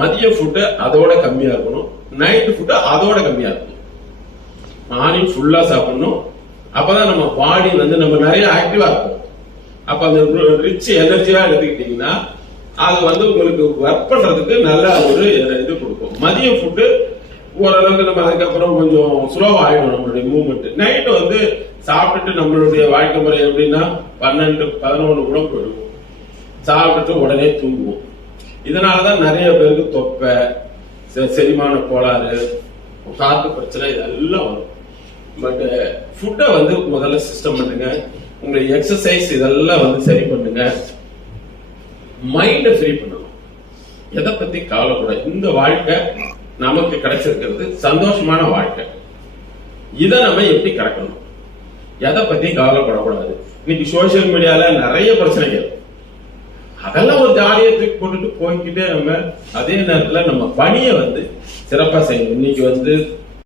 மதிய ஃபுட்டு அதோட கம்மியா இருக்கணும், நைட் ஃபுட்டு அதோட கம்மியா இருக்கணும். மார்னிங் ஃபுல்லா சாப்பிடணும். அப்பதான் நம்ம பாடி வந்து நம்ம நிறைய ஆக்டிவா இருக்கும். அப்ப அந்த ரிச் எனர்ஜியா எடுத்துக்கிட்டீங்கன்னா அது வந்து உங்களுக்கு ஒர்க் பண்றதுக்கு நல்ல ஒரு இது கொடுக்கும். மதிய ஃபுட்டு ஓரளவுக்கு நம்ம அதுக்கப்புறம் கொஞ்சம் ஸ்லோவா ஆயிடும் நம்மளுடைய மூவ்மெண்ட். நைட்டு வந்து சாப்பிட்டுட்டு நம்மளுடைய வாழ்க்கை முறை எப்படின்னா 12-11 கூட போயிடுவோம். சாப்பிட்டுட்டு உடனே தூங்குவோம். இதனாலதான் நிறைய பேருக்கு தொப்பை, செரிமான கோளாறு, காத்து பிரச்சனை இதெல்லாம் வரும். பட் ஃபுட்டை வந்து முதல்ல சிஸ்டம் பண்ணுங்க. உங்களுடைய எக்ஸசைஸ் இதெல்லாம் வந்து சரி பண்ணுங்க. மைண்ட ஃப்ரீ பண்ணணும். எதை பத்தி கவலைப்படாது. இந்த வாழ்க்கை நமக்கு கிடைச்சிருக்கிறது சந்தோஷமான வாழ்க்கை. இதை நம்ம எப்படி கடக்கணும், எதை பத்தி கவலைப்படக்கூடாது. இன்னைக்கு சோசியல் மீடியால நிறைய பிரச்சனைகள், அதெல்லாம் ஒரு ஜாலியை தூக்கி போட்டுட்டு போய்கிட்டே நம்ம அதே நேரத்துல நம்ம பணியை வந்து சிறப்பா செய்யணும். இன்னைக்கு வந்து